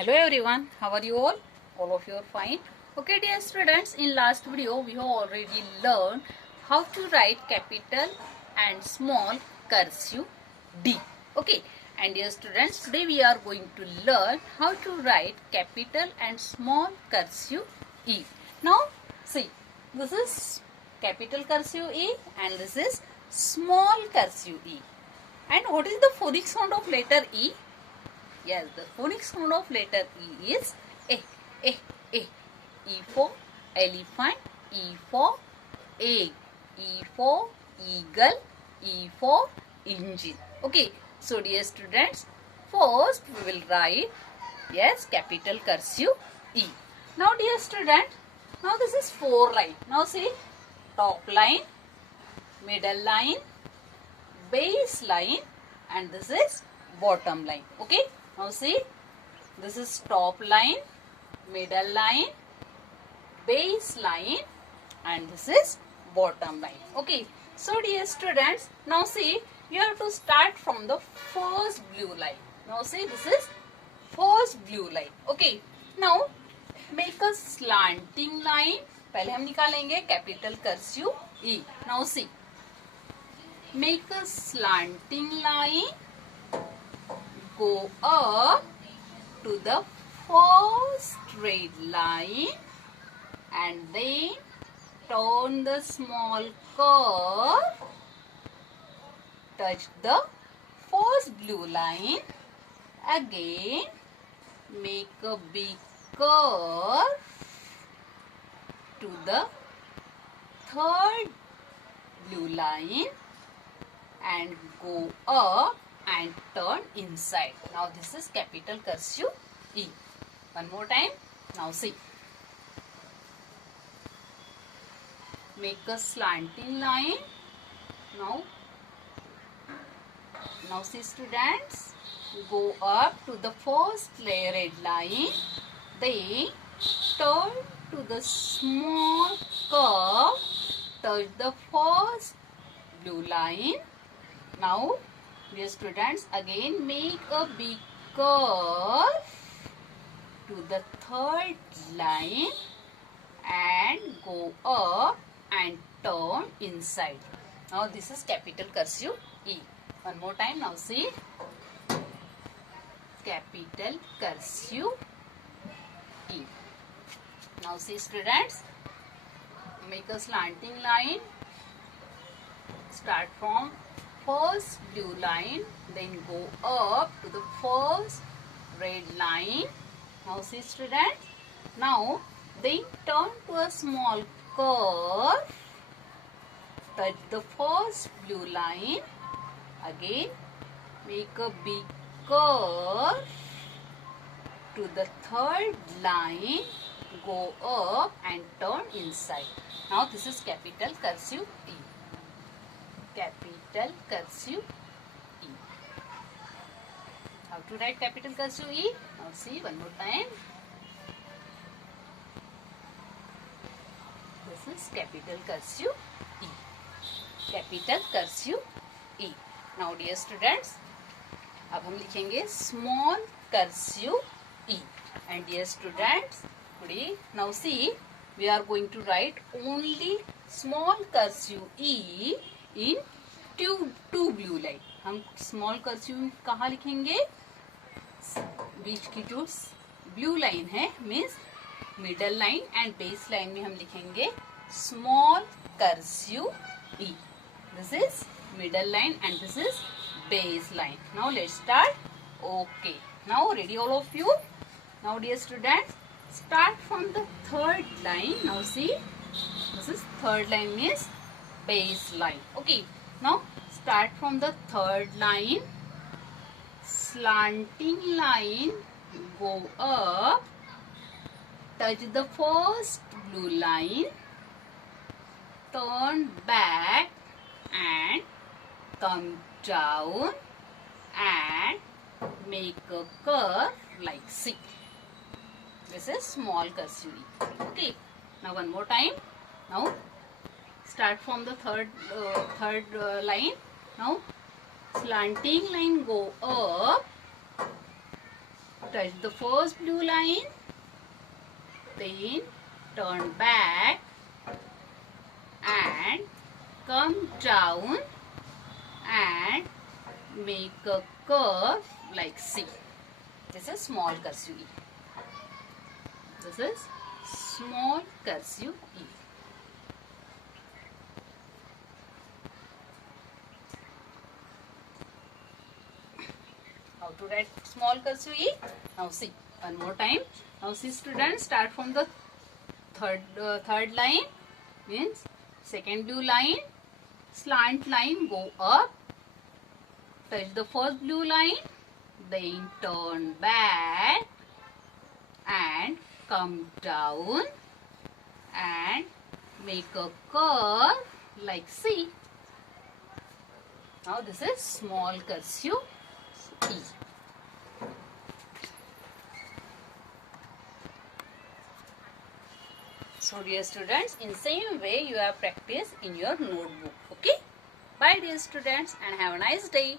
Hello everyone, how are you all? All of you are fine. Okay dear students, in last video we have already learned how to write capital and small cursive D. Okay, and dear students, today we are going to learn how to write capital and small cursive E. Now see, this is capital cursive E and this is small cursive E. And what is the phonic sound of letter E? Yes, the phonic sound of letter E is A, A, A. E for elephant, E for egg, E for eagle, E for engine. Okay, so dear students, first we will write, yes, capital cursive E. Now dear student, now this is 4 line. Now see, top line, middle line, base line, and this is bottom line. Okay, now see, this is top line, middle line, base line, and this is bottom line. Okay, so dear students, now see, you have to start from the first blue line. Now see, this is first blue line. Okay, now make a slanting line. पहले हम निकालेंगे capital cursive E. Now see, make a slanting line, go up to the first straight line and then turn the small curve, touch the first blue line, again make a big curve to the third blue line and go up and turn inside. Now this is capital cursive E. One more time. Now see. Make a slanting line. Now see students. Go up to the first red line. Then turn to the small curve. Touch the first blue line. Now dear students, again make a big curve to the third line and go up and turn inside. Now this is capital cursive E. One more time. Now see, capital cursive E. Now see students, make a slanting line. Start from first blue line, then go up to the first red line. Now see students, now then turn to a small curve, touch the first blue line, again make a big curve to the third line, go up and turn inside. Now this is capital cursive E. Capital cursive E. How to write capital cursive E? Now see one more time. This is capital cursive E. Capital cursive E. Now dear students, अब हम लिखेंगे small cursive E. And dear students, today now see, we are going to write only small cursive E in two blue line. हम small cursive कहाँ लिखेंगे? बीच की जो blue line है means middle line and base line में हम लिखेंगे small cursive E. This is middle line and this is base line. Now let's start. Okay, now ready all of you. Now dear students, start from the third line. Now see, this is third line means base line. Okay, now start from the third line, slanting line, go up, touch the first blue line, turn back and come down and make a curve like C. This is small cursive E. Okay, now one more time. Now start from the third line. Now slanting line, go up, touch the first blue line, then turn back and come down and make a curve like C. This is small cursive E. This is small cursive E. How to write small cursive E? Now see, one more time. Now see students, start from the third line, means second blue line, slant line, go up, touch the first blue line, then turn back and come down and make a curve like C. Now this is small cursive E. So dear students, in same way you have practiced in your notebook. Okay. Bye dear students and have a nice day.